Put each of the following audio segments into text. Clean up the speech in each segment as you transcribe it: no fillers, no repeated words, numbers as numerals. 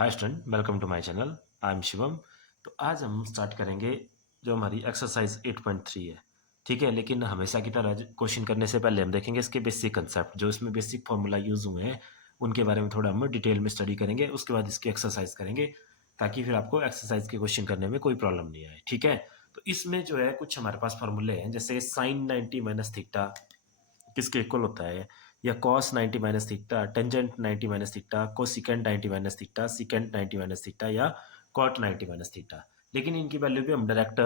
Hi student, welcome to my channel. I am Shivam. तो आज हम स्टार्ट करेंगे जो हमारी एक्सरसाइज 8.3 है। ठीक है, लेकिन हमेशा की तरह क्वेश्चन करने से पहले हम देखेंगे इसके बेसिक कंसेप्ट, जो इसमें बेसिक फार्मूला यूज हुए हैं उनके बारे में थोड़ा हम डिटेल में स्टडी करेंगे। उसके बाद इसकी एक्सरसाइज करेंगे ताकि फिर आपको एक्सरसाइज के क्वेश्चन करने में कोई प्रॉब्लम नहीं आए। ठीक है, तो इसमें जो है कुछ हमारे पास फार्मूले हैं, जैसे साइन 90 माइनस थीटा किसके इक्वल होता है, या cos 90 minus theta, tangent 90 minus theta, cosecant 90 minus theta, secant 90 minus theta या कॉट 90 माइनस थीटा। लेकिन इनकी वैल्यू भी हम डायरेक्ट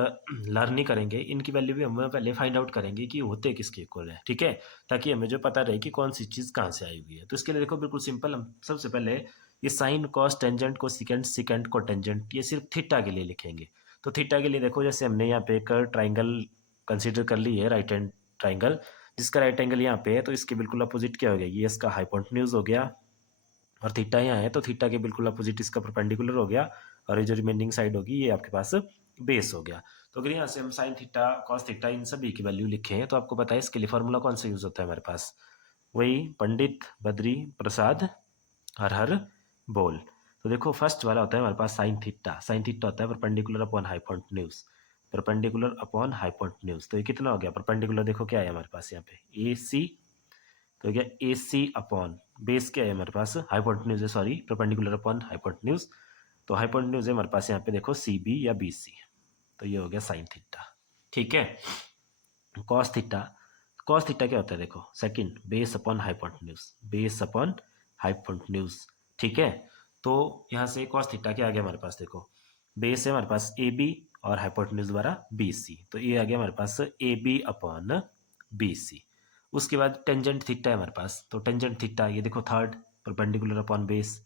लर्न नहीं करेंगे, इनकी वैल्यू भी हम पहले फाइंड आउट करेंगे कि होते किसके इक्वल है। ठीक है, ताकि हमें जो पता रहे कि कौन सी चीज़ कहाँ से आई हुई है। तो इसके लिए देखो बिल्कुल सिंपल, हम सबसे पहले ये साइन कॉस टेंजेंट को सिकेंट सिकेंट को टेंजेंट ये सिर्फ थीटा के लिए लिखेंगे। तो थीटा के लिए देखो, जैसे हमने यहाँ पे एक ट्राइंगल कंसिडर कर ली है, राइट हैंड ट्राइंगल, जिसका राइट एंगल यहाँ पे है, तो इसके बिल्कुल अपोजिट क्या हो गया, ये इसका हाइपोटेन्यूज हो गया, और थीटा यहाँ है तो थीटा के बिल्कुल अपोजिट इसका परपेंडिकुलर हो गया, और ये जो रिमेनिंग साइड होगी ये आपके पास बेस हो गया। तो अगर यहाँ से हम sine theta cos theta in सभी की वैल्यू लिखें तो आपको पता है इसके लिए फॉर्मूला कौन सा यूज होता है हमारे पास, वही पंडित बद्री प्रसाद हर हर बोल। तो देखो फर्स्ट वाला होता है हमारे पास साइन थीटा, साइन थीटा होता है perpendicular upon hypotenuse, perpendicular upon hypotenuse. तो ये कितना हो गया परपेंडिकुलर, देखो क्या है हमारे पास यहाँ पे ए सी, तो क्या ए सी अपॉन बेस क्या है हमारे पास हाइपोटेन्यूज है, सॉरी परपेंडिकुलर अपॉन हाइपोटेन्यूज। तो हाइपोटेन्यूज है हमारे पास यहाँ पे देखो सी बी या बी सी, तो ये हो गया साइन थीटा। ठीक है, कॉस थीटा, कॉस थीटा क्या होता है देखो second base upon hypotenuse, base upon hypotenuse. ठीक है, तो यहाँ से कॉस थीटा क्या आ गया हमारे पास, देखो बेस है हमारे पास ए बी और हाइपोटेन्यूज द्वारा बी सी, तो ये आ गया हमारे पास A B upon B C. उसके बाद टेंजेंट थीटा है हमारे पास, तो टेंजेंट थीटा ये देखो third perpendicular upon base,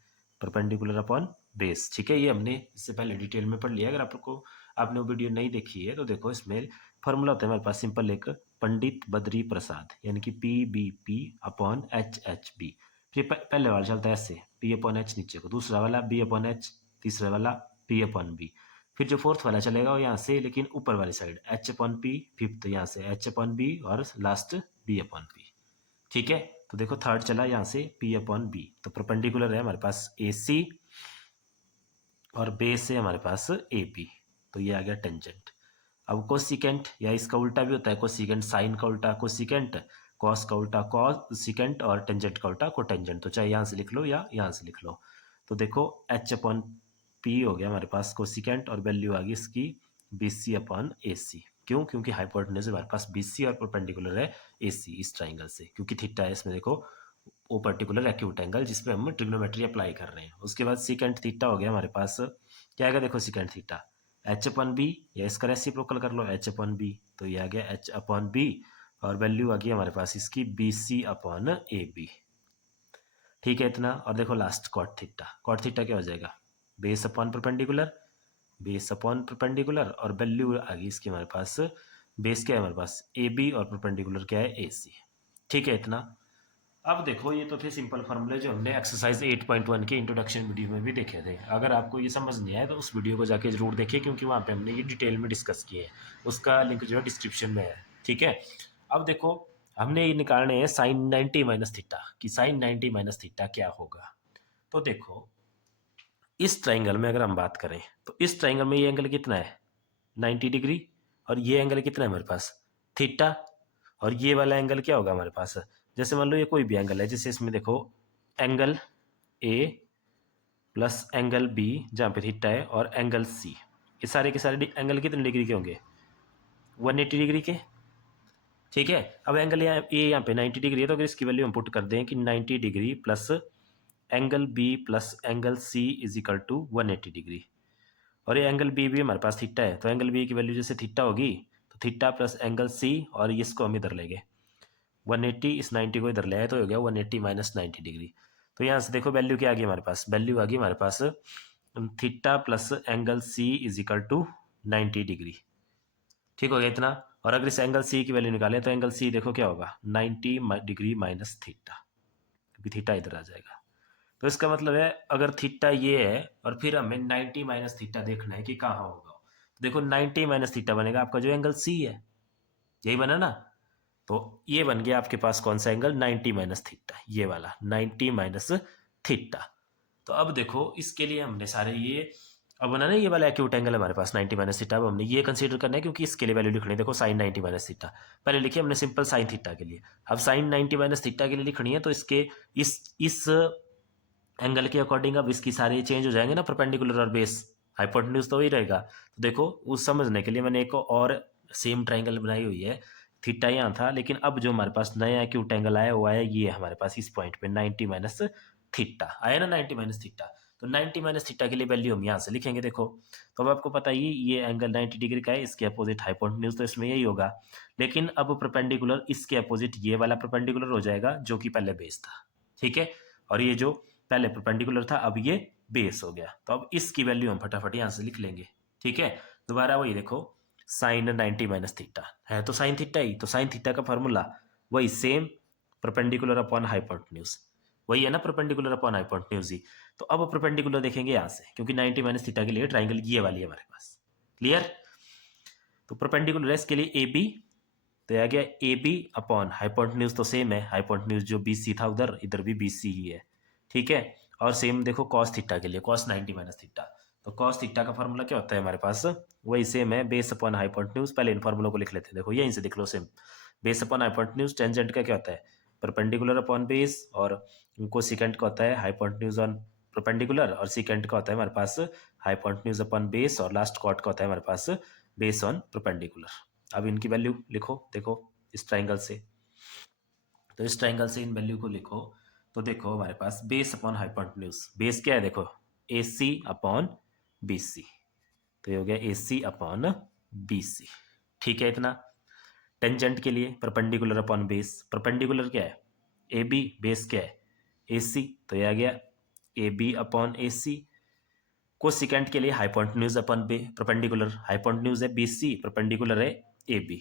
perpendicular upon base. ठीक है, ये हमने इससे पहले डिटेल में पढ़ लिया। अगर आपने वो वीडियो नहीं देखी है तो देखो, इसमें फॉर्मूला होता है हमारे पास सिंपल एक पंडित बद्री प्रसाद, यानी कि P B P upon H H B. फिर पहले वाला चलता है ऐसे पी अपॉन एच नीचे को, दूसरा वाला बी अपॉन एच, तीसरा वाला पी अपॉन बी। फिर जो फोर्थ वाला चलेगा वो यहाँ से, लेकिन ऊपर वाली side H upon P, fifth यहाँ से एच अपॉन बी और लास्ट बी अपॉन पी। ठीक है, तो देखो थर्ड चला यहाँ से पी अपॉन बी, तो परपेंडिकुलर है हमारे पास ए सी और बेस है हमारे पास ए पी, तो ये आ गया टेंजेंट। अब कोसिकेंट या इसका उल्टा भी होता है कोसिकेंट, साइन का उल्टा कोसिकेंट, कॉस का उल्टा कॉस सिकेंट और टेंजेंट का उल्टा कोटेंजेंट। तो चाहे यहाँ से लिख लो या यहाँ से लिख लो। तो देखो एच अपॉन पी हो गया हमारे पास कोसिकेंट, और वैल्यू आ गई इसकी बी सी अपॉन ए सी। क्यों, क्योंकि हाइपोटेन्यूज हमारे पास बी सी और परपेंडिकुलर है ए सी इस ट्राइंगल से, क्योंकि थीटा है इसमें देखो वो पर्टिकुलर एक्यूट एंगल जिसपे हम ट्रिग्नोमेट्री अप्लाई कर रहे हैं। उसके बाद सिकेंट थीटा हो गया हमारे पास, क्या आएगा देखो secant theta H upon B, या इसका रेसिप्रोकल कर लो एच अपन बी, तो ये आ गया एच अपन बी, और वैल्यू आ गई हमारे पास इसकी B C upon A B. ठीक है इतना, और देखो last cot theta, cot theta क्या हो जाएगा base upon perpendicular, base upon perpendicular, और वैल्यू आ गई इसकी हमारे पास, बेस क्या है हमारे पास ए बी और परपेंडिकुलर क्या है ए सी। ठीक है इतना। अब देखो ये तो थे सिंपल फार्मूले जो हमने एक्सरसाइज 8.1 के इंट्रोडक्शन वीडियो में भी देखे थे। अगर आपको ये समझ नहीं आया तो उस वीडियो को जाके जरूर देखिए, क्योंकि वहाँ पे हमने ये डिटेल में डिस्कस किए हैं। उसका लिंक जो है डिस्क्रिप्शन में है। ठीक है, अब देखो हमने ये निकालने हैं साइन 90 माइनस थीटा कि साइन 90 माइनस थीटा क्या होगा। तो देखो इस ट्राइंगल में अगर हम बात करें तो इस ट्राइंगल में ये एंगल कितना है 90 डिग्री, और ये एंगल कितना है हमारे पास थीटा, और ये वाला एंगल क्या होगा हमारे पास, जैसे मान लो ये कोई भी एंगल है, जैसे इसमें देखो angle A plus angle B जहाँ पे थीटा है और एंगल सी, ये सारे के सारे एंगल कितने डिग्री के होंगे 180 डिग्री के। ठीक है, अब एंगल यहाँ पे 90 डिग्री है, तो अगर इसकी वैल्यू हम पुट कर दें कि 90 degree plus angle B plus angle C is equal to 180 degree, और ये एंगल बी भी हमारे पास थीटा है, तो एंगल बी की वैल्यू जैसे थीटा होगी तो थीटा प्लस एंगल सी, और इसको हम इधर लेंगे 180, इस 90 को इधर ले आए तो हो गया 180 माइनस 90 डिग्री। तो यहाँ से देखो वैल्यू क्या आ गई हमारे पास, वैल्यू आ गई हमारे पास theta plus angle C is equal to 90 degree. ठीक हो गया इतना, और अगर इस एंगल सी की वैल्यू निकालें तो एंगल सी देखो क्या होगा 90 डिग्री माइनस थीटा, क्योंकि थीटा इधर आ जाएगा। तो इसका मतलब है अगर थीटा ये है और फिर हमें 90 माइनस थीटा देखना है कि कहाँ होगा, तो देखो 90 माइनस थीटा बनेगा आपका जो एंगल सी है, यही बना ना। तो ये बन गया आपके पास कौन सा एंगल 90 माइनस थीटा, ये वाला 90 माइनस थीटा। तो अब देखो इसके लिए हमने सारे ये अब बना ना, ये वाला एक्यूट एंगल हमारे पास 90 माइनस थीटा। अब हमने ये कंसीडर करना है क्योंकि इसके लिए वैल्यू लिखनी है। देखो साइन 90 माइनस थीटा पहले लिखिए हमने सिंपल साइन थीटा के लिए। अब साइन 90 माइनस थीटा के लिए लिखनी है तो इसके इस एंगल के अकॉर्डिंग अब इसकी सारे चेंज हो जाएंगे ना, परपेंडिकुलर और बेस। हाइपोटेन्यूज तो वही रहेगा। तो देखो उस समझने के लिए मैंने एक और सेम ट्राइंगल बनाई हुई है। थीटा यहाँ था, लेकिन अब जो हमारे पास नया एक्यूट एंगल आया वो आया ये हमारे पास इस पॉइंट पे 90 माइनस थीटा आया ना, 90 माइनस थीटा। तो 90 माइनस थीटा के लिए वैल्यू हम यहाँ से लिखेंगे। देखो तो अब आपको पता ही ये एंगल 90 डिग्री का है, इसके अपोजिट हाइपोटेन्यूज, तो इसमें यही होगा। लेकिन अब परपेंडिकुलर इसके अपोजिट ये वाला परपेंडिकुलर हो जाएगा जो कि पहले बेस था। ठीक है, और ये जो पहले परपेंडिकुलर था अब ये बेस हो गया। तो अब इसकी वैल्यू हम फटाफट यहाँ से लिख लेंगे। ठीक है, दोबारा वही देखो साइन 90 माइनस थीटा है तो साइन थीटा ही, तो साइन थीटा का फॉर्मूला वही सेम, परपेंडिकुलर अपॉन हाइपोटेन्यूज, वही है ना, परपेंडिकुलर अपॉन हाइपोटेन्यूज ही। तो अब परपेंडिकुलर देखेंगे यहाँ से क्योंकि 90 माइनस थीटा के लिए ट्राइंगल ये वाली है हमारे पास। क्लियर? तो परपेंडिकुलर है इसके लिए ए बी, तो आ गया ए बी अपॉन हाइपोटेन्यूज तो सेम है, हाइपोटेन्यूज जो बी सी था उधर इधर भी बी सी ही है। ठीक है, और सेम देखो कॉस थीटा के लिए, कॉस 90 माइनस थीटा, तो कॉस थीटा का फॉर्मूला क्या होता है हमारे पास, वही सेम है, बेस अपॉन हाइपोटेन्यूज। पहले इन फॉर्मूलों को लिख लेते हैं, देखो यहीं से लिख लो same. Base upon hypotenuse, tangent का क्या होता है परपेंडिकुलर अपॉन बेस, और कोसिकेंट का होता है हाइपोटेन्यूज ऑन परपेंडिकुलर, और सिकेंट का होता है हमारे पास हाइपोटेन्यूज अपॉन बेस, और लास्ट कॉट का होता है हमारे पास बेस ऑन परपेंडिकुलर। अब इनकी वैल्यू लिखो, देखो इस ट्राइंगल से, तो इस ट्राइंगल से इन वैल्यू को लिखो। तो देखो हमारे पास बेस अपॉन हाइपोटेन्यूज, बेस क्या है देखो ए सी अपॉन बी सी, तो ये हो गया ए सी अपॉन बी सी। ठीक है इतना। टेंजेंट के लिए परपेंडिकुलर अपॉन बेस, परपेंडिकुलर क्या है ए बी, बेस क्या है ए सी, तो ये आ गया A B upon A C. Cosecant के लिए हाइपोटेन्यूज अपॉन परपेंडिकुलर, हाइपोटेन्यूज है बी सी, परपेंडिकुलर है ए बी,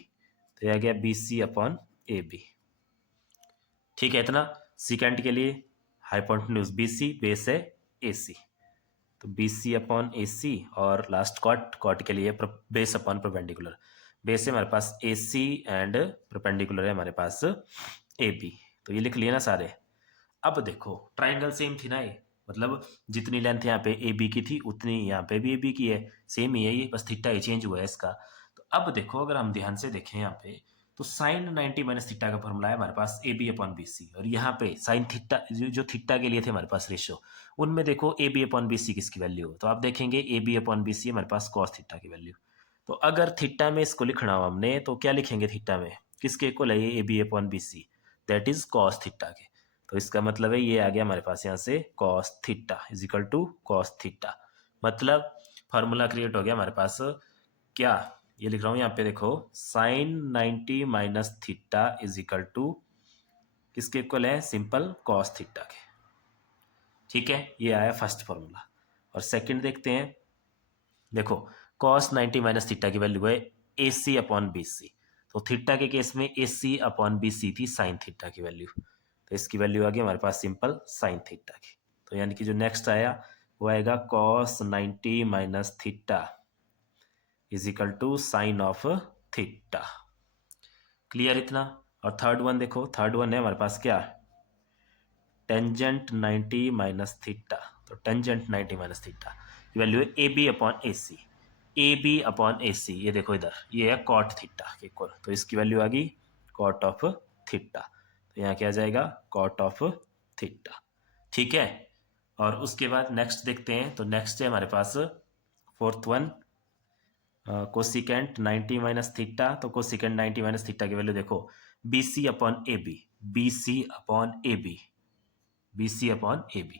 तो ये आ गया B C upon A B. ठीक है इतना। सिकेंट के लिए हाइपोटेन्यूज बी सी, बेस है ए सी, तो बी सी अपॉन ए सी, और लास्ट कॉट, कॉट के लिए बेस अपॉन परपेंडिकुलर, बेस है हमारे पास ए सी एंड परपेंडिकुलर है हमारे पास ए बी। तो ये लिख लिए ना सारे। अब देखो ट्राइंगल सेम थी ना ये, मतलब जितनी लेंथ यहाँ पे ए बी की थी उतनी यहाँ पे भी ए बी की है, सेम ही है ये, बस थीटा ही चेंज हुआ है इसका। तो अब देखो अगर हम ध्यान से देखें यहाँ पे, तो साइन 90 माइनस थीटा का फॉर्मूला है हमारे पास A B upon B C, और यहाँ पे साइन थीटा जो थीटा के लिए थे हमारे पास रेशो, उनमें देखो A B upon B C किसकी वैल्यू हो, तो आप देखेंगे A B upon B C हमारे पास कॉस थीटा की वैल्यू। तो अगर थीटा में इसको लिखना हो हमने तो क्या लिखेंगे, थीटा में किसके इक्वल है ये A B upon B C, that is cos theta के। तो इसका मतलब है ये आ गया हमारे पास यहाँ से cos theta is equal to cos theta, मतलब फॉर्मूला क्रिएट हो गया हमारे पास। क्या ये लिख रहा हूँ यहाँ पे देखो, sine 90 minus theta is equal to किसके इक्वल है, सिंपल कॉस थीटा के। ठीक है, ये आया फर्स्ट फॉर्मूला। और सेकंड देखते हैं, देखो कॉस 90 माइनस थीटा की वैल्यू है ए सी अपॉन बी सी, तो थीटा के केस में ए सी अपॉन बी सी थी साइन थीटा की वैल्यू, तो इसकी वैल्यू आ गई हमारे पास सिंपल साइन थीटा की। तो यानी कि जो नेक्स्ट आया वो आएगा cos 90 minus theta is equal to sine of theta. Clear इतना। और थर्ड वन देखो, थर्ड वन है हमारे पास क्या, टेंजेंट 90 माइनस थीटा, तो टेंजेंट 90 माइनस थीटा की वैल्यू है A B upon A C, A B upon A C, ये देखो इधर ये है कॉट थीटा के इक्वल, तो इसकी वैल्यू आ गई कॉट ऑफ थीटा, तो यहाँ क्या आ जाएगा कॉट ऑफ थीटा। ठीक है, और उसके बाद नेक्स्ट देखते हैं, तो नेक्स्ट है हमारे पास fourth one, cosecant 90 minus theta, तो कोसिकेंट 90 माइनस थीटा की वैल्यू देखो B C upon A B, B C upon A B, B C upon A B,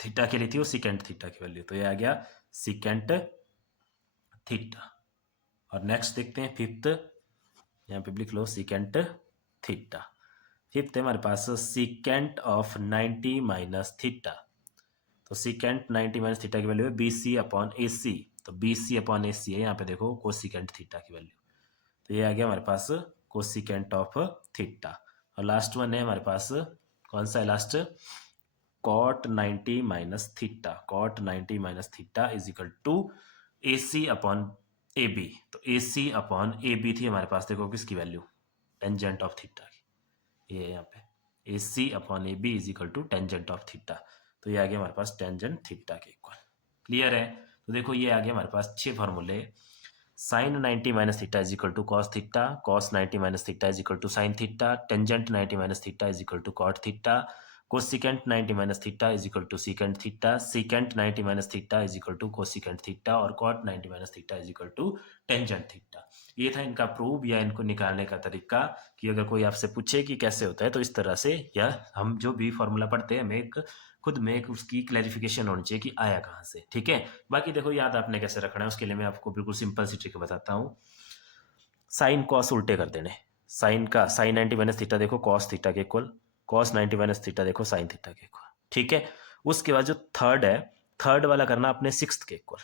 theta के लिए थी वो सिकेंट थीटा की वैल्यू, तो ये आ गया सिकेंट थीटा। और नेक्स्ट देखते हैं फिफ्थ, यहाँ पे लिख लो सिकेंट थीटा। फिफ्थ है हमारे पास सिकेंट ऑफ 90 माइनस थीटा, तो सिकेंट 90 माइनस थीटा की वैल्यू है बी सी अपॉन ए सी, तो बी सी अपॉन ए सी है यहाँ पे देखो कोसिकेंट थीटा की वैल्यू, तो ये आ गया हमारे पास कोसिकेंट ऑफ थीटा। और लास्ट वन है हमारे पास कौन सा है last, cot 90 minus theta, cot 90 minus theta is equal to A C upon A B, तो A C upon A B थी हमारे पास देखो किसकी वैल्यू, टेंजेंट ऑफ थीटा की, ये यहाँ पे A C upon A B is equal to tangent of theta, तो ये आ गया हमारे पास टेंजेंट थीटा के इक्वल। क्लियर है? तो देखो ये आ गया हमारे पास 6 फार्मूले। Sine 90 minus theta is equal to cos theta, cos 90 minus theta is equal to sine theta, tangent 90 minus theta is equal to cot theta, cosecant 90 minus theta is equal to secant theta, secant 90 minus theta is equal to cosecant theta, और cot 90 minus theta is equal to tangent theta. ये था इनका prove या इनको निकालने का तरीका, कि अगर कोई आपसे पूछे कि कैसे होता है तो इस तरह से, या हम जो भी फॉर्मूला पढ़ते हैं हमें खुद में एक उसकी क्लैरिफिकेशन होनी चाहिए कि आया कहाँ से। ठीक है, बाकी देखो याद आपने कैसे रखना है उसके लिए मैं आपको बिल्कुल सिंपल सी ट्रिक बताता हूँ। साइन कॉस उल्टे कर देने। साइन का साइन 90 माइनस थीटा देखो कॉस थीटा के इक्वल, कॉस 90 माइनस थीटा देखो साइन थीटा के इक्वल। ठीक है, उसके बाद जो थर्ड है, थर्ड वाला करना अपने सिक्स्थ के equal.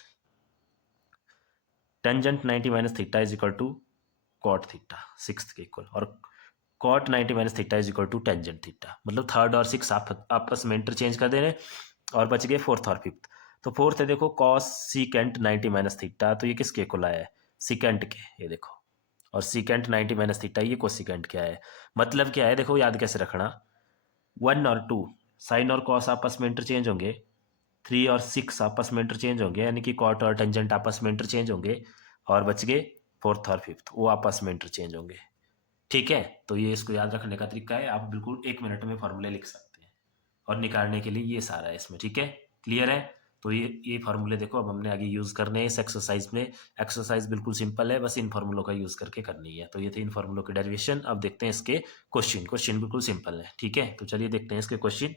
Tangent 90 minus theta is equal to cot theta sixth के इक्वल, और cot 90 minus theta is equal to tangent theta. मतलब थर्ड और सिक्स आपस में इंटरचेंज कर देने, और बच गए फोर्थ और फिफ्थ। तो फोर्थ है देखो कॉस सीकेंट 90 माइनस थीटा, तो ये किसके इक्वल आया है? सीकेंट के, ये देखो। और सीकेंट 90 माइनस थीटा ये कोसिकेंट क्या है? मतलब क्या है देखो, याद कैसे रखना। 1 और 2 साइन और कॉस आपस में इंटरचेंज होंगे, 3 और 6 आपस में इंटरचेंज होंगे, यानी कि कॉट और टेंजेंट आपस में इंटरचेंज होंगे, और बच गए फोर्थ और फिफ्थ, वो आपस में इंटरचेंज होंगे। ठीक है, तो ये इसको याद रखने का तरीका है, आप बिल्कुल 1 मिनट में फॉर्मूले लिख सकते हैं, और निकालने के लिए ये सारा है इसमें। ठीक है, क्लियर है? तो ये फार्मूले देखो अब हमने आगे यूज़ करने हैं इस एक्सरसाइज में। एक्सरसाइज बिल्कुल सिंपल है, बस इन फार्मूलों का यूज़ करके करनी है। तो ये थे इन फार्मूलों की डेरिवेशन। अब देखते हैं इसके क्वेश्चन। क्वेश्चन बिल्कुल सिंपल है। ठीक है, तो चलिए देखते हैं इसके क्वेश्चन।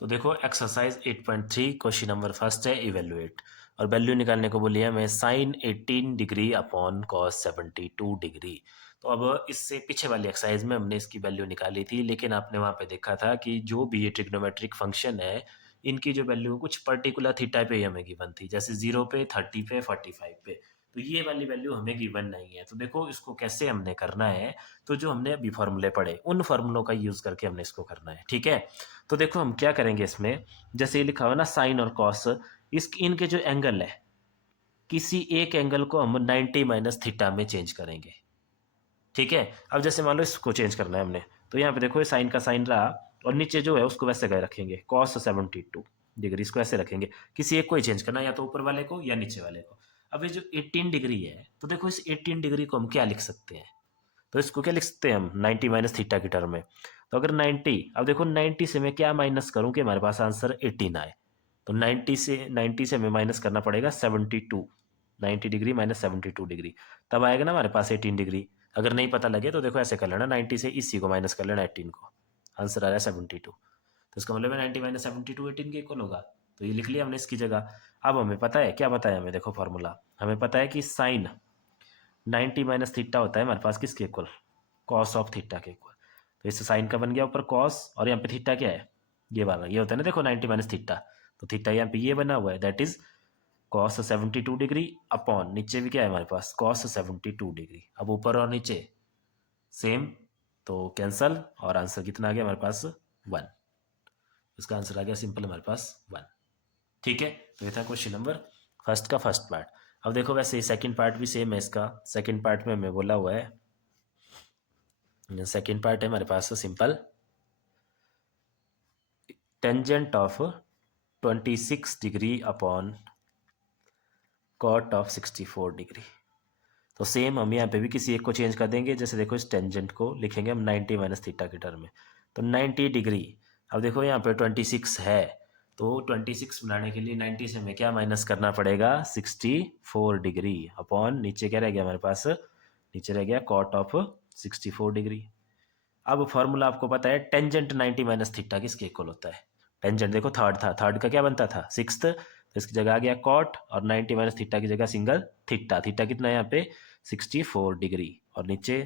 तो देखो एक्सरसाइज 8.3 क्वेश्चन नंबर फर्स्ट है इवेलुएट, और वैल्यू निकालने को बोलिए हमें sine 18 degree upon cos 72 degree. तो अब इससे पीछे वाली एक्सरसाइज में हमने इसकी वैल्यू निकाली थी, लेकिन आपने वहाँ पे देखा था कि जो भी ये ट्रिग्नोमेट्रिक फंक्शन है, इनकी जो वैल्यू कुछ पर्टिकुलर थीटा पे ही हमें गिवन थी, जैसे 0 पे, 30 पे, 45 पे। तो ये वाली वैल्यू हमें गिवन नहीं है। तो देखो इसको कैसे हमने करना है, तो जो हमने अभी फॉर्मूले पढ़े उन फॉर्मूलों का यूज़ करके हमने इसको करना है। ठीक है, तो देखो हम क्या करेंगे इसमें, जैसे ये लिखा हुआ ना साइन और कॉस, इस इनके जो एंगल है, किसी एक एंगल को हम 90 माइनस थीटा में चेंज करेंगे। ठीक है, अब जैसे मान लो इसको चेंज करना है हमने, तो यहाँ पे देखो ये साइन का साइन रहा, और नीचे जो है उसको वैसे गए रखेंगे कॉस 72 डिग्री, इसको ऐसे रखेंगे। किसी एक को ही चेंज करना, या तो ऊपर वाले को या नीचे वाले को। अब ये जो 18 डिग्री है, तो देखो इस 18 डिग्री को हम क्या लिख सकते हैं, तो इसको क्या लिख सकते हैं हम 90 माइनस थीटा की टर्म में। तो अगर 90, अब देखो 90 से मैं क्या माइनस करूं कि हमारे पास आंसर 18 आए, तो 90 से हमें माइनस करना पड़ेगा 72, 90 डिग्री माइनस 72 डिग्री, तब आएगा ना हमारे पास 18 डिग्री। अगर नहीं पता लगे तो देखो ऐसे कर लेना, 90 से इसी को माइनस कर लेना 18 को, आंसर आ रहा है 72। तो इसका मतलब है 90 माइनस 72 18 के इक्वल होगा। तो ये लिख लिया हमने इसकी जगह। अब हमें पता है क्या, पता है हमें, देखो फॉर्मूला हमें पता है कि साइन 90 माइनस थीटा होता है हमारे पास किसके इक्वल, कॉस ऑफ थीटा के इक्वल। तो इससे साइन का बन गया ऊपर कॉस, और यहाँ पे थीटा क्या है, ये वाला, ये होता है ना देखो 90 माइनस थीटा, तो थीटा यहाँ पे ये बना हुआ है, that is cos 72 degree upon नीचे भी क्या है हमारे पास कॉस 72 डिग्री। अब ऊपर और नीचे सेम, तो कैंसल, और आंसर कितना आ गया हमारे पास 1। इसका आंसर आ गया सिंपल हमारे पास 1। ठीक है, तो ये था क्वेश्चन नंबर फर्स्ट का फर्स्ट पार्ट। अब देखो वैसे सेकंड पार्ट भी सेम है इसका। सेकंड पार्ट में हमें बोला हुआ है, सेकंड पार्ट है हमारे पास simple, tangent of 26 degree upon cot of 64 degree. तो सेम हम यहाँ पे भी किसी एक को चेंज कर देंगे, जैसे देखो इस टेंजेंट को लिखेंगे हम 90 माइनस थीटा की टर्म में, तो 90 डिग्री। अब देखो यहाँ पे 26 है, तो 26 बनाने के लिए 90 से हमें क्या माइनस करना पड़ेगा 64 डिग्री अपॉन नीचे क्या रह गया हमारे पास, नीचे रह गया कॉट ऑफ 64 डिग्री। अब फॉर्मूला आपको पता है, टेंजेंट 90 माइनस थीटा किसके इक्वल होता है, टेंजेंट देखो थर्ड था, थर्ड का क्या बनता था सिक्स्थ, तो इसकी जगह आ गया कॉट, और 90 माइनस थीटा की जगह सिंगल थीटा। थीटा कितना है यहाँ पे 64 डिग्री, और नीचे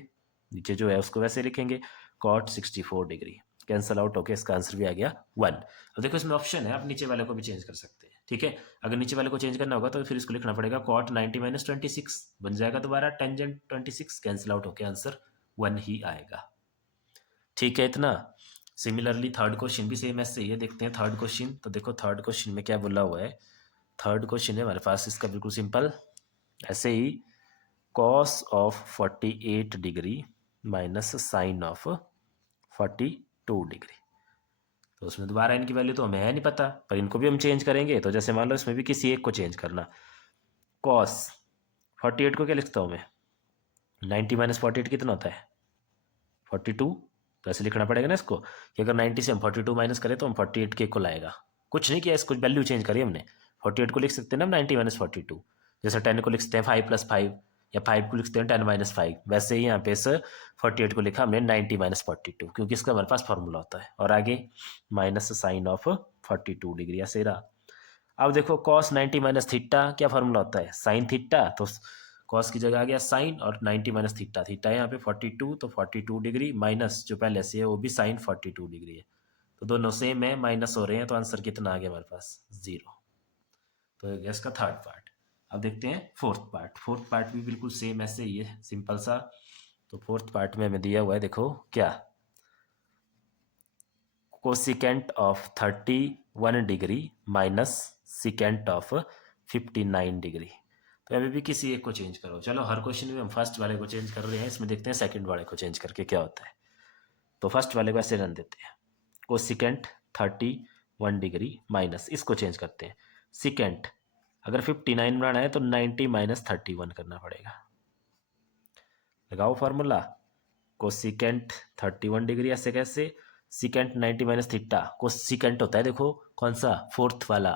नीचे जो है उसको वैसे लिखेंगे कॉट 64 डिग्री। कैंसल आउट होके इसका आंसर भी आ गया 1। अब देखो इसमें ऑप्शन है, आप नीचे वाले को भी चेंज कर सकते हैं। ठीक है, अगर नीचे वाले को चेंज करना होगा तो फिर इसको लिखना पड़ेगा कॉट 90 माइनस 26 बन जाएगा दोबारा टेंजेंट 26, कैंसिल आउट होके आंसर 1 ही आएगा। ठीक है इतना। सिमिलरली थर्ड क्वेश्चन भी सेम ऐसे ही है, देखते हैं थर्ड क्वेश्चन। तो देखो थर्ड क्वेश्चन में क्या बोला हुआ है, थर्ड क्वेश्चन है हमारे पास इसका बिल्कुल सिंपल ऐसे ही, cos of 48 degree minus sine of 42 degree. तो उसमें दोबारा इनकी वैल्यू तो हमें है नहीं पता, पर इनको भी हम चेंज करेंगे। तो जैसे मान लो इसमें भी किसी एक को चेंज करना, कॉस 48 को क्या लिखता हूँ मैं, 90 - 48 कितना होता है 42। तो ऐसे लिखना पड़ेगा ना इसको, कि अगर 90 से हम 42 माइनस करें तो हम 48 के इक्वल आएगा। कुछ नहीं किया, इसको वैल्यू चेंज करी हमने। 48 को लिख सकते हैं ना 90 - 42, जैसे 10 को लिखते हैं 5 + 5, या 5 को लिखते हैं 10 - 5, वैसे ही यहाँ पे इस 48 को लिखा हमने 90 - 42, क्योंकि इसका हमारे पास फॉर्मूला होता है। और आगे माइनस साइन ऑफ 42 डिग्री, ऐसे रहा। अब देखो कॉस 90 - थीटा क्या फॉर्मूला होता है, साइन थीटा। तो कॉस की जगह आ गया साइन, और 90 - थीटा, थीटा यहाँ पे 42, तो 42 डिग्री माइनस जो पहले से है वो भी साइन 42 डिग्री है। तो दोनों सेम है, माइनस हो रहे हैं, तो आंसर कितना आ गया हमारे पास 0। तो ये इसका थर्ड पार्ट। अब देखते हैं फोर्थ पार्ट। फोर्थ पार्ट भी बिल्कुल सेम ऐसे ही है, सिंपल सा। तो फोर्थ पार्ट में हमें दिया हुआ है, देखो क्या, cosecant of 31 degree minus secant of 59 degree. तो अभी भी किसी एक को चेंज करो। चलो हर क्वेश्चन में हम फर्स्ट वाले को चेंज कर रहे हैं, इसमें देखते हैं सेकंड वाले को चेंज करके क्या होता है। तो फर्स्ट वाले को ऐसे रन देते हैं, कोसिकेंट 31 डिग्री माइनस, इसको चेंज करते हैं सिकेंट। अगर 59 बनाना है तो 90 - 31 करना पड़ेगा। लगाओ फार्मूला, कोसिकेंट 31 डिग्री ऐसे कैसे, सिकेंट 90 - थीटा। कोसिकेंट होता है देखो कौन सा, फोर्थ वाला।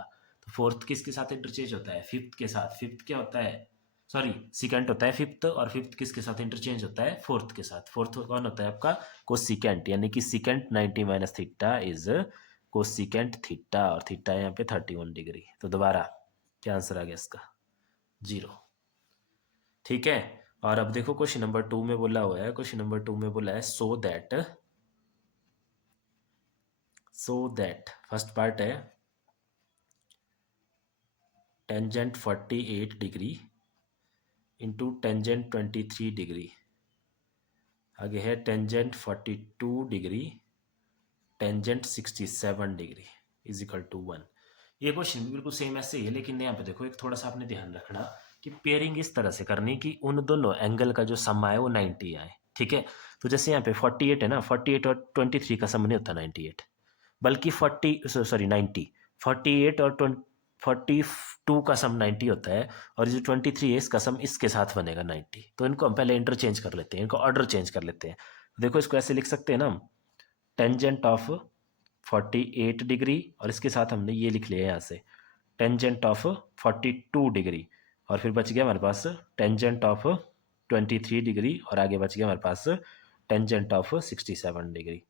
तो फोर्थ किसके साथ इंटरचेंज होता है, फिफ्थ के साथ। फिफ्थ क्या होता है, सॉरी सिकेंट होता है फिफ्थ, और फिफ्थ किसके साथ इंटरचेंज होता है, फोर्थ के साथ। फोर्थ कौन होता है आपका, कोसिकेंट, यानी कि secant 90 - theta is cosecant theta, और थीटा यहाँ पे 31 डिग्री। तो दोबारा क्या आंसर आ गया इसका, 0। ठीक है। और अब देखो क्वेश्चन नंबर 2 में बोला हुआ है, क्वेश्चन नंबर 2 में बोला है सो दैट फर्स्ट पार्ट है tangent 48 degree into tangent 23 degree. आगे है tangent 42 degree tangent 67 degree is equal to 1। ये क्वेश्चन भी बिल्कुल सेम ऐसे ही है, लेकिन यहाँ पे देखो एक थोड़ा सा आपने ध्यान रखना कि पेयरिंग इस तरह से करनी कि उन दोनों एंगल का जो सम आए वो 90 आए। ठीक है। तो जैसे यहाँ पे 48 है ना, 48 और 23 का सम नहीं होता 98, बल्कि 90, 48 और 42 का सम 90 होता है, और जो 23 है इसका सम इसके साथ बनेगा 90। तो इनको हम पहले इंटरचेंज कर लेते हैं, इनको ऑर्डर चेंज कर लेते हैं। देखो इसको ऐसे लिख सकते हैं ना हम, टेंजेंट ऑफ 48 डिग्री, और इसके साथ हमने ये लिख लिया है यहाँ से टेंजेंट ऑफ 42 डिग्री, और फिर बच गया हमारे पास टेंजेंट ऑफ 23 डिग्री, और आगे बच गया हमारे पास टेंजेंट ऑफ 67 डिग्री।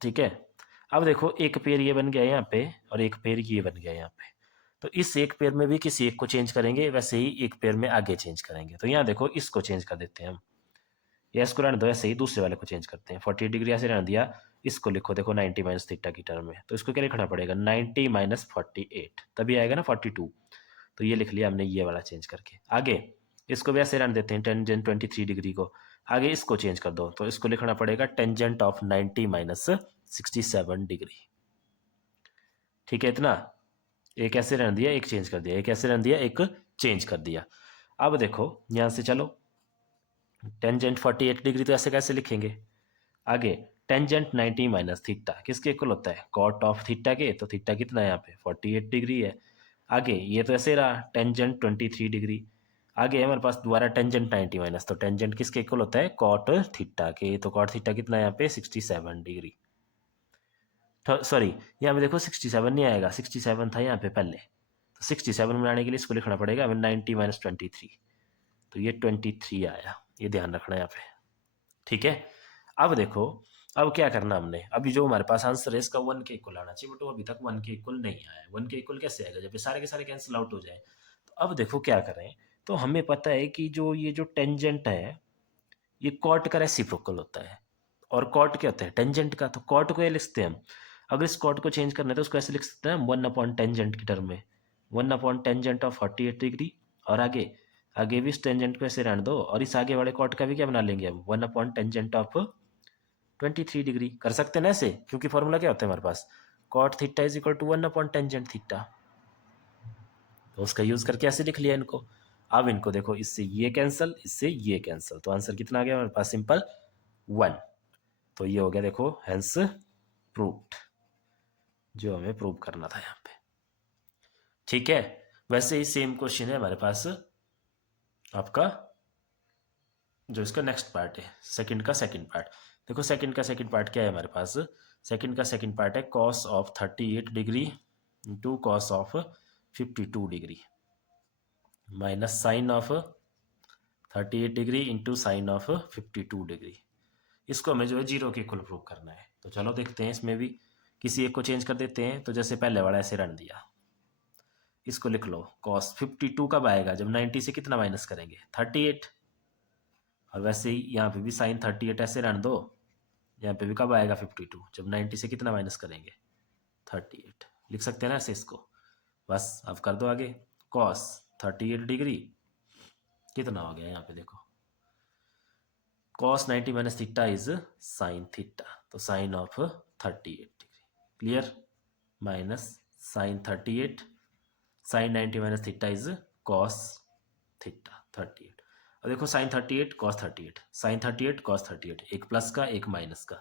ठीक है। अब देखो एक पेयर ये बन गया यहाँ पे, और एक पेयर ये बन गया यहाँ पे। तो इस एक पेयर में भी किसी एक को चेंज करेंगे, वैसे ही एक पेयर में आगे चेंज करेंगे। तो यहाँ देखो इसको चेंज कर देते हैं हम, या इसको रहने दो ऐसे ही, दूसरे वाले को चेंज करते हैं। 48 डिग्री ऐसे रहने दिया, इसको लिखो देखो 90 - थीटा की टर्म में। तो इसको क्या लिखना पड़ेगा, 90 - 48, तभी आएगा ना 42। तो ये लिख लिया हमने ये वाला चेंज करके। आगे इसको भी ऐसे रहने देते हैं, टेंजेंट 23 डिग्री को। आगे इसको चेंज कर दो, तो इसको लिखना पड़ेगा टेंजेंट ऑफ 90 - 67 डिग्री। ठीक है इतना। एक ऐसे रहने दिया, एक चेंज कर दिया, एक ऐसे रहने दिया, एक चेंज कर दिया। अब देखो यहाँ से चलो, टेंजेंट 48 डिग्री तो ऐसे कैसे लिखेंगे। आगे टेंजेंट 90 - थीटा किसके इक्वल होता है, कॉट ऑफ थीटा के। तो थीटा कितना है यहाँ पे 48 डिग्री है। आगे ये तो ऐसे रहा टेंजेंट 23 डिग्री। आगे हमारे पास दोबारा टेंजेंट 90 माइनस, तो टेंजेंट किसके इक्वल होता है, कॉट थीटा के। तो कॉट थीटा कितना है यहाँ पे 67 डिग्री। सॉरी यहाँ पे देखो 67 नहीं आएगा, 67 था यहाँ पे पहले। तो 67 में आने के लिए इसको लिखना पड़ेगा हमें 90 - 23। तो ये 23 आया, ये ध्यान रखना यहाँ पे। ठीक है। अब देखो, अब क्या करना हमने, अभी जो हमारे पास आंसर है इसका 1 के इक्वल आना चाहिए, बट वो अभी तक 1 के इक्वल नहीं आया है। 1 के इक्वल कैसे आएगा, जब ये सारे के सारे कैंसिल आउट हो जाए। तो अब देखो क्या करें। तो हमें पता है कि जो ये जो टेंजेंट है ये कॉट का रेसिप्रोकल होता है, और कॉट क्या होता है, टेंजेंट का। तो कॉट को ये लिखते हैं हम, अगर इस कॉट को चेंज करना है तो उसको ऐसे लिख सकते हैं हम 1/टेंजेंट की टर्म में, 1/टेंजेंट ऑफ 48 डिग्री। और आगे आगे भी इस टेंजेंट को ऐसे रहने दो, और इस आगे वाले कॉट का भी क्या बना लेंगे हम, 1/टेंजेंट ऑफ 23 डिग्री। कर सकते हैं ना ऐसे, क्योंकि फॉर्मूला क्या होता है हमारे पास, cot theta is equal to 1/टेंजेंट थीटा। तो उसका यूज करके ऐसे लिख लिया इनको। अब इनको देखो, इससे ये कैंसल, इससे ये कैंसल, तो आंसर कितना आ गया हमारे पास, सिंपल 1। तो ये हो गया देखो, हेंस प्रूव्ड, जो हमें प्रूव करना था यहाँ पे। ठीक है, वैसे ही सेम क्वेश्चन है हमारे पास आपका जो इसका नेक्स्ट पार्ट है, सेकंड का सेकंड पार्ट। देखो सेकंड का सेकंड पार्ट क्या है हमारे पास, सेकंड का सेकंड पार्ट है cos of 38 degree into cos of 52 degree minus sine of 38 degree into sine of 52 degree. इसको हमें जो है जीरो के इक्वल प्रूव करना है। तो चलो देखते हैं, इसमें भी किसी एक को चेंज कर देते हैं। तो जैसे पहले वाला ऐसे रन दिया, इसको लिख लो कॉस 52 कब आएगा, जब 90 से कितना माइनस करेंगे 38। और वैसे ही यहाँ पे भी साइन 38 ऐसे रन दो, यहाँ पे भी कब आएगा 52, जब 90 से कितना माइनस करेंगे 38। लिख सकते हैं ना ऐसे इसको, बस अब कर दो आगे। कॉस 38 डिग्री कितना हो गया यहाँ पे देखो, cos 90 minus theta is sine theta, तो sine of 38 degree clear, minus sine 38 sine 90 minus theta is cos theta 38। अब देखो साइन 38 कॉस 38, साइन 38 कॉस 38, एक प्लस का एक माइनस का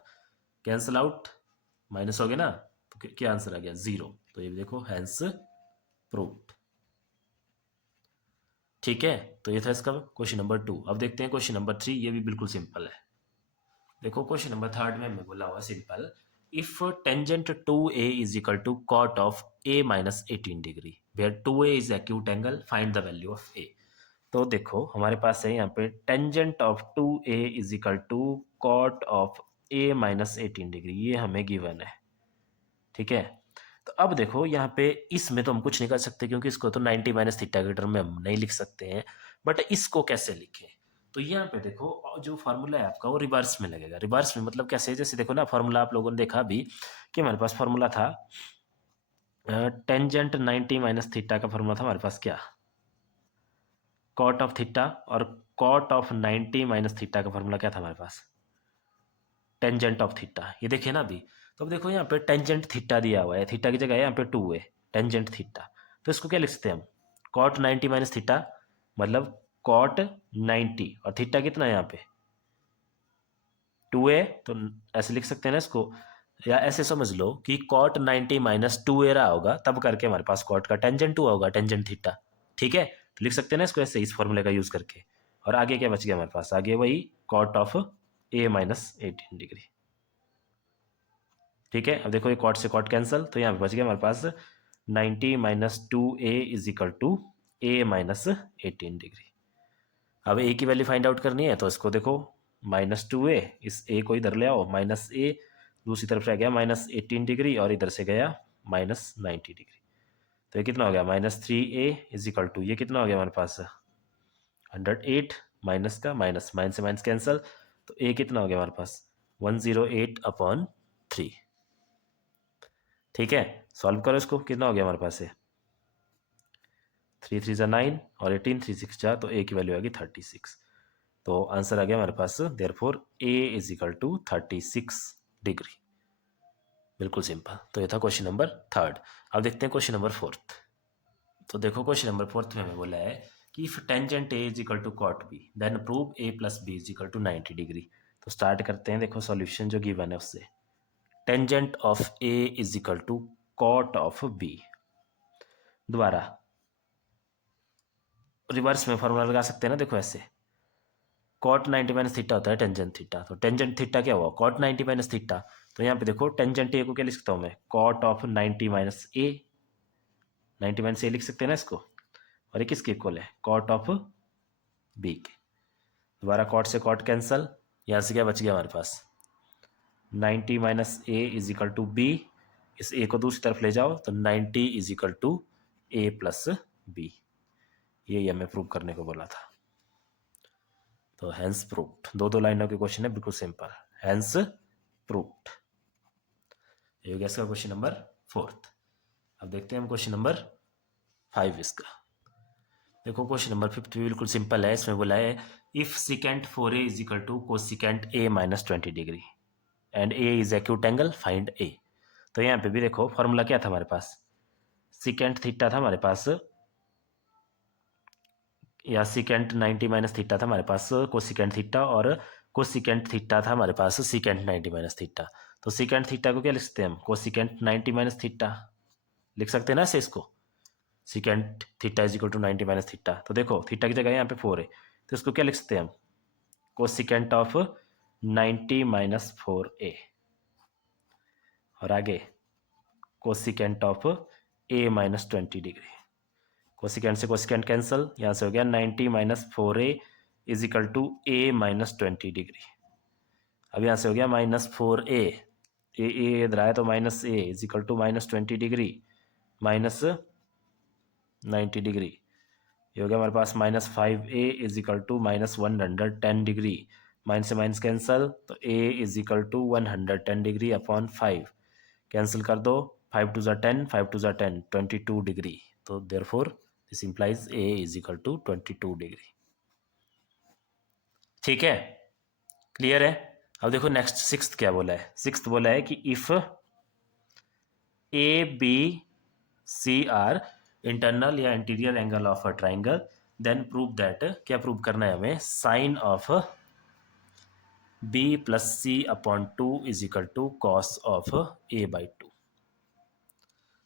कैंसिल आउट, माइनस हो गया ना, तो क्या आंसर आ गया 0। तो ये देखो हैंस प्रूव्ड। ठीक है, तो ये था इसका क्वेश्चन नंबर 2। अब देखते हैं क्वेश्चन नंबर 3, ये भी बिल्कुल सिंपल है। देखो क्वेश्चन नंबर 3 में हमें बोला हुआ simple, if tangent two A is equal to cot of A minus 18 degree where 2a is acute angle, find the value of A. तो देखो हमारे पास है यहाँ पे tangent of 2a is equal to cot of a minus 18 degree, ये हमें given है। ठीक है, तो अब देखो यहाँ पे इसमें तो हम कुछ नहीं कर सकते क्योंकि इसको तो 90 माइनस थीटा के टर्म में हम नहीं लिख सकते हैं, बट इसको कैसे लिखें। तो यहाँ पे देखो जो फार्मूला है आपका वो रिवर्स में लगेगा। रिवर्स में मतलब कैसे, जैसे देखो ना फार्मूला आप लोगों ने देखा अभी कि हमारे पास फार्मूला था टेंजेंट 90 माइनस थीटा का फार्मूला था हमारे पास क्या, कॉट ऑफ थीटा, और कॉट ऑफ 90 माइनस थीटा का फार्मूला क्या था हमारे पास, टेंजेंट ऑफ थीटा। ये देखिए ना अभी, तो अब देखो यहाँ पे टेंजेंट थीटा दिया हुआ है, थीटा की जगह है यहाँ पे 2 है, टेंजेंट थीटा। तो इसको क्या लिख सकते हैं हम, कॉट 90 माइनस थीटा, मतलब कॉट 90 और थीटा कितना है यहाँ पे 2a, तो ऐसे लिख सकते हैं ना इसको, या ऐसे समझ लो कि कॉट 90 माइनस 2a रहा होगा, तब करके हमारे पास कॉट का टेंजेंट 2 होगा, टेंजेंट थीटा। ठीक है, तो लिख सकते हैं ना इसको ऐसे, इस फॉर्मूले का यूज करके। और आगे क्या बच गया हमारे पास, आगे वही cot of a minus 18 degree. ठीक है, अब देखो ये कॉट से कॉट कैंसल, तो यहाँ पे बच गया हमारे पास 90 minus 2a is equal to a minus 18 degree. अब a की वैल्यू फाइंड आउट करनी है, तो इसको देखो -2a, इस a को इधर ले आओ, माइनस a, दूसरी तरफ रह गया -18 डिग्री और इधर से गया -90 डिग्री। तो ये कितना हो गया -3a इज इक्वल टू, ये कितना हो गया हमारे पास 108, माइनस का माइनस, माइनस से माइनस कैंसल, तो a कितना हो गया हमारे पास 108/3। ठीक है, सॉल्व करो इसको, कितना हो गया हमारे पास है 3 3 9 और 18 3 6 जा, तो a की वैल्यू आ गई 36। तो आंसर आ गया हमारे पास therefore a is equal to 36 degree. बिल्कुल सिंपल। तो ये था क्वेश्चन नंबर 3। अब देखते हैं क्वेश्चन नंबर 4। तो देखो क्वेश्चन नंबर 4 में हमें बोला है कि if tangent a is equal to cot b then prove a plus b is equal to 90 degree. तो स्टार्ट करते हैं, देखो सॉल्यूशन जो गिवन है उससे, tangent of a is equal to cot of b, दोबारा रिवर्स में फॉर्मूला लगा सकते हैं ना, देखो ऐसे कॉट 90 माइनस थीटा होता है टेंजेंट थीटा, तो टेंजेंट थीटा क्या हुआ कॉट 90 माइनस थीटा। तो यहाँ पे देखो टेंजेंट ए को क्या लिख सकता हूँ मैं, cot of 90 minus A, 90 minus A लिख सकते हैं ना इसको, और ये किसके इक्वल है कॉट ऑफ बी के। दोबारा कॉट से कॉट कैंसल, यहाँ से क्या बच गया हमारे पास 90 minus A is equal to B, इस ए को दूसरी तरफ ले जाओ तो 90 is equal to A plus B. यही हमें प्रूव करने को बोला था। तो हैंस प्रूव्ड, दो लाइनों के क्वेश्चन है, बिल्कुल सिंपल, हैंस प्रूव्ड। ये हो गया इसका क्वेश्चन नंबर 4। अब देखते हैं हम क्वेश्चन नंबर 5 इसका। देखो क्वेश्चन नंबर 5 भी बिल्कुल सिंपल है। इसमें बोला है if secant 4a is equal to cosecant a minus 20 degree and a is acute angle, find a। तो यहाँ पे भी देखो फॉर्मूला क्या था हमारे पास, सिकेंट थीटा था हमारे पास, या सिकेंट 90 माइनस थीटा था हमारे पास कोसिकेंट थीटा, और कोसिकेंट थीटा था हमारे पास सिकेंट 90 माइनस थीटा। तो सीकेंट थीटा को क्या लिख सकते हैं हम, कोसिकेंट 90 माइनस थीटा लिख सकते हैं ना ऐसे इसको, secant theta is equal to 90 minus theta. तो देखो थीटा की जगह यहाँ पे 4 है, तो इसको क्या लिख सकते हैं हम, कोसिकेंट ऑफ 90 माइनस 4a। और आगे cosecant of a minus 20 degree, cosecant से कोसिकेंट कैंसिल, यहाँ से हो गया 90 minus 4a is equal to a minus 20 degree. अब यहाँ से हो गया माइनस 4a, ए इधर आया तो minus a is equal to minus 20 degree minus 90 degree. ये हो गया हमारे पास minus 5a is equal to minus 110 degree, minus से माइनस कैंसल, तो a is equal to 110 degree upon 5 cancel कर दो, 5 टू ज़ा 10, 5 टू ज़ा 10, 22 डिग्री। तो therefore this implies a is equal to 22 degree. ठीक है, क्लियर है। अब देखो नेक्स्ट सिक्स्थ क्या बोला है, सिक्स्थ बोला है कि if A B C are internal या interior angle of a triangle then prove that, क्या प्रूव करना है हमें, sine of B plus C upon 2 is equal to cos of a by 2।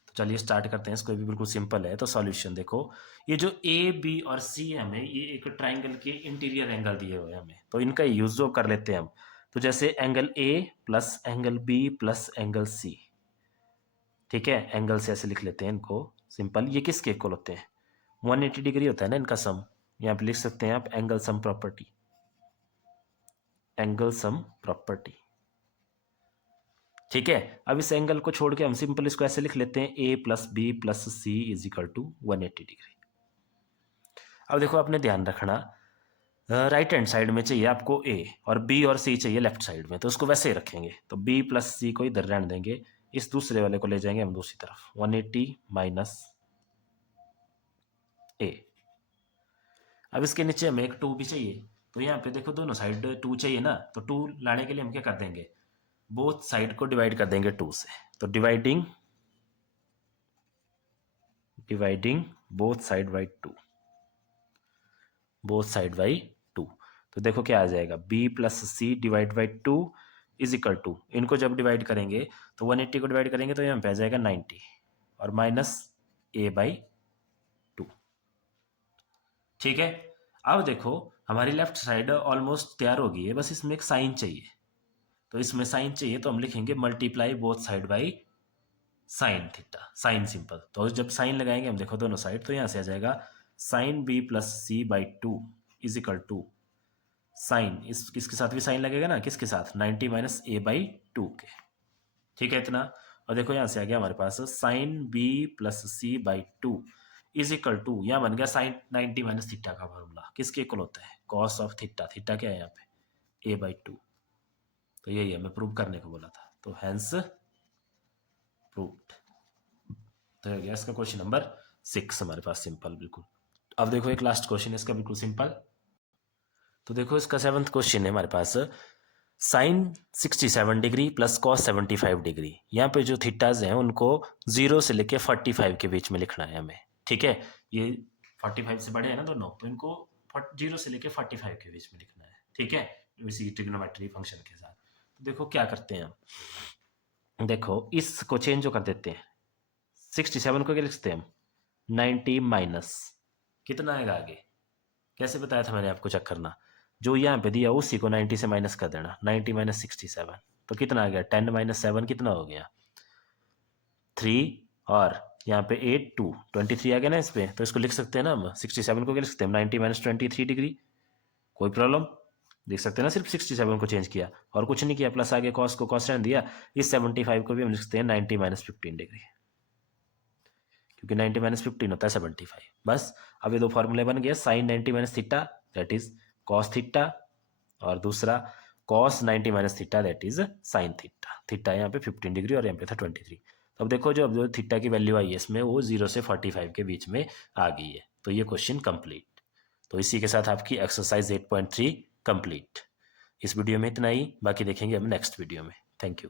तो चलिए स्टार्ट करते हैं, इसको भी बिल्कुल सिंपल है। तो सॉल्यूशन देखो, ये जो ए बी और सी है हमें, ये एक ट्राइंगल के इंटीरियर एंगल दिए हुए हैं हमें, तो इनका यूज जो कर लेते हैं हम। तो जैसे angle A plus angle B plus angle C, ठीक है, एंगल से ऐसे लिख लेते हैं इनको सिंपल। ये किसके इक्वल होते हैं, 180 डिग्री होता है ना इनका सम। यहाँ पे लिख सकते हैं आप angle sum property, angle sum property. ठीक है, अब इस एंगल को छोड़ के हम सिंपल इसको ऐसे लिख लेते हैं, A plus B plus C is equal to 180 degree. अब देखो आपने ध्यान रखना, राइट हैंड साइड में चाहिए आपको ए और बी और सी चाहिए लेफ्ट साइड में, तो उसको वैसे ही रखेंगे। तो बी प्लस सी को इधर रहने देंगे, इस दूसरे वाले को ले जाएंगे हम दूसरी तरफ, 180 माइनस ए। अब इसके नीचे हमें एक 2 भी चाहिए, तो यहाँ पे देखो दोनों साइड 2 चाहिए ना, तो 2 लाने के लिए हम क्या कर देंगे, बोथ साइड को डिवाइड कर देंगे 2 से। तो dividing both side by 2, both side by 2। तो देखो क्या आ जाएगा, b plus C divide by 2 is equal to, इनको जब डिवाइड करेंगे तो 180 को डिवाइड करेंगे तो यहाँ पे आ जाएगा 90 और माइनस a बाई 2। ठीक है, अब देखो हमारी लेफ्ट साइड ऑलमोस्ट तैयार हो गई है, बस इसमें एक साइन चाहिए। तो इसमें साइन चाहिए तो हम लिखेंगे multiply both side by sine theta, sine simple. तो जब साइन लगाएंगे हम देखो दोनों साइड, तो यहाँ से आ जाएगा sine B plus C by 2 is equal to sine, इसके साथ भी साइन लगेगा ना, किसके साथ, 90 माइनस ए बाई 2 के। ठीक है इतना, और देखो यहाँ से आ गया हमारे पास sine B plus C by 2 is equal to, यहाँ बन गया साइन 90 माइनस थीटा का फॉर्मूला, किसके इक्वल होता है, कॉस ऑफ थीटा। थीटा क्या है यहाँ पे, ए बाई 2। तो यही हमें प्रूव करने को बोला था, तो हैंस प्रूव्ड। तो हो गया इसका क्वेश्चन नंबर 6 हमारे पास, सिंपल बिल्कुल। अब देखो एक लास्ट क्वेश्चन है इसका बिल्कुल सिंपल। तो देखो इसका 7th क्वेश्चन है हमारे पास, sine 67 degree plus cos 75 degree. यहाँ पे जो थीटाज हैं उनको 0 से लेके 45 के बीच में लिखना है हमें। ठीक है, ये 45 से बड़े हैं ना दोनों, तो इनको 0 से लेके 45 के बीच में लिखना है। ठीक है, इसी ट्रिग्नोमेट्री फंक्शन के साथ। तो देखो क्या करते हैं हम, देखो इसको चेंज जो कर देते हैं, 67 को क्या लिखते हैं हम, 90 माइनस कितना आएगा आगे, कैसे बताया था मैंने आपको, चेक करना, जो यहाँ पे दिया उसी को 90 से माइनस कर देना, 90 माइनस 67, तो कितना आ गया, 10 माइनस 7 कितना हो गया, 3, और यहाँ पे 8 2 23 आ गया ना इस पे। तो इसको लिख सकते हैं ना हम, 67 को क्या लिख सकते हैं, 90 माइनस 23 डिग्री। कोई प्रॉब्लम, देख सकते हैं ना, सिर्फ 67 को चेंज किया और कुछ नहीं किया, प्लस आगे कॉस को कॉस रहने दिया। इस 75 को भी हम लिख सकते हैं 90 माइनस 15 डिग्री, क्योंकि 90 माइनस 15 होता है 75। बस अब ये दो फॉर्मूले बन गए, sine 90 minus theta that is cos theta, और दूसरा cos 90 minus theta that is sine theta. Theta यहाँ पे 15 डिग्री और यहाँ पे था 23। तो अब देखो जो अब जो थीटा की वैल्यू आई है इसमें, वो 0 से 45 के बीच में आ गई है। तो ये क्वेश्चन कंप्लीट। तो इसी के साथ आपकी एक्सरसाइज 8.3 कंप्लीट। इस वीडियो में इतना ही, बाकी देखेंगे हम नेक्स्ट वीडियो में। Thank you.